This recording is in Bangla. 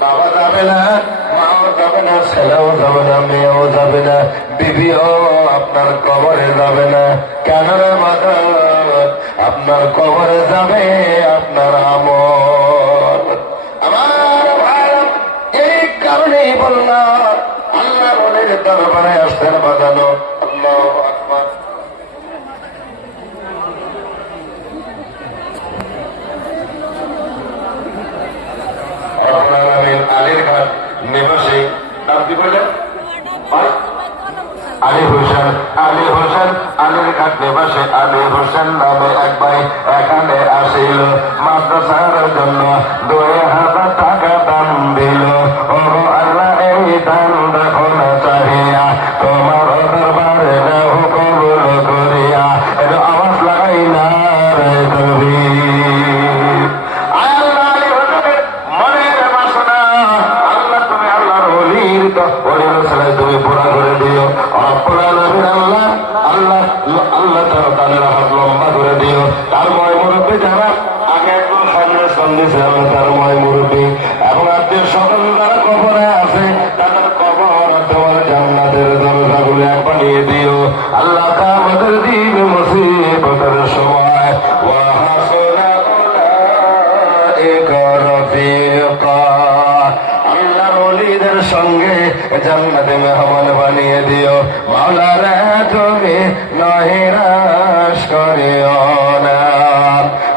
বাবা যাবে না, মাও যাবে না, ছেলেও যাবে না, মেয়েও যাবে না, বিবিও আপনার কবরে যাবে না। কেন রে বাবা? আপনার কবরে যাবে আপনার আমল। আমার ভাই, এই কারণেই বললাম আল্লাহ ওলির দরবারে আসতেন বাজানো। আল্লাহু আকবার। আলীর ঘাট নিবাসী নাম কি বললেন? আলী হোসেন। আলী হোসেন আলীর ঘাট নিবাসী আলী হোসেন নামে এক ভাই এখানে আসিল। মাদ্রাসার জন্য 2000 টাকা দান দিল। ও আল্লাহ, এই দান দেখো না চাহিয়া, তোমার দরবারে নাও কবুল করিয়া। এটা আওয়াজ লাগাই না রে কবি। তুমি পুরা করে দিও আল্লাহ। আল্লাহ আল্লাহ তার তাদের হাত লম্বা করে দিও। তার ময় মুরব্বী যারা আগে একদম সামনে সন্দেশে আল্লাহ তার ময় মুরব্বী এবং আত্মীয় সকল যারা কবরে আছে তাদের কবর তোমার জান্নাতের দরজাগুলো এক বানিয়ে দিও আল্লাহ। আমাদের দিন মুসিবতের সময় আল্লাহর ওলিদের সঙ্গে জান্নাতে মেহমান বানিয়ে দিও মাওলানা, তুমি নহিরাশ করিও না।